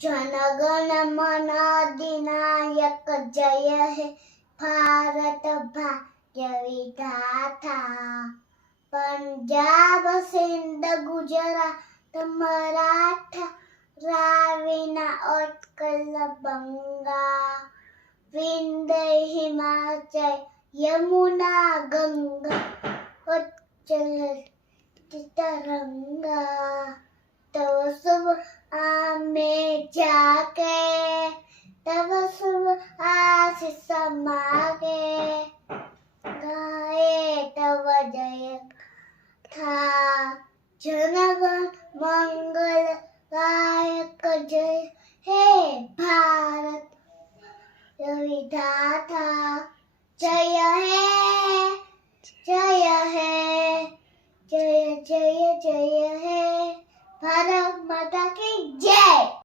जनगण मन अधिनायक जय हे भारत भाग्य विधाता। पंजाब सिंध गुजरात मराठा द्राविड़ उत्कल बंगा विंध्य हिमाचल यमुना गंगा उच्चल तरंगा। तव शुभ में जाके तव शुभ आशीष मांगे गाए तव जय था। जनगण मंगल गायक जय हे भारत विधाता। जय हे जय हे जय जय जय हे भारत माता की जय।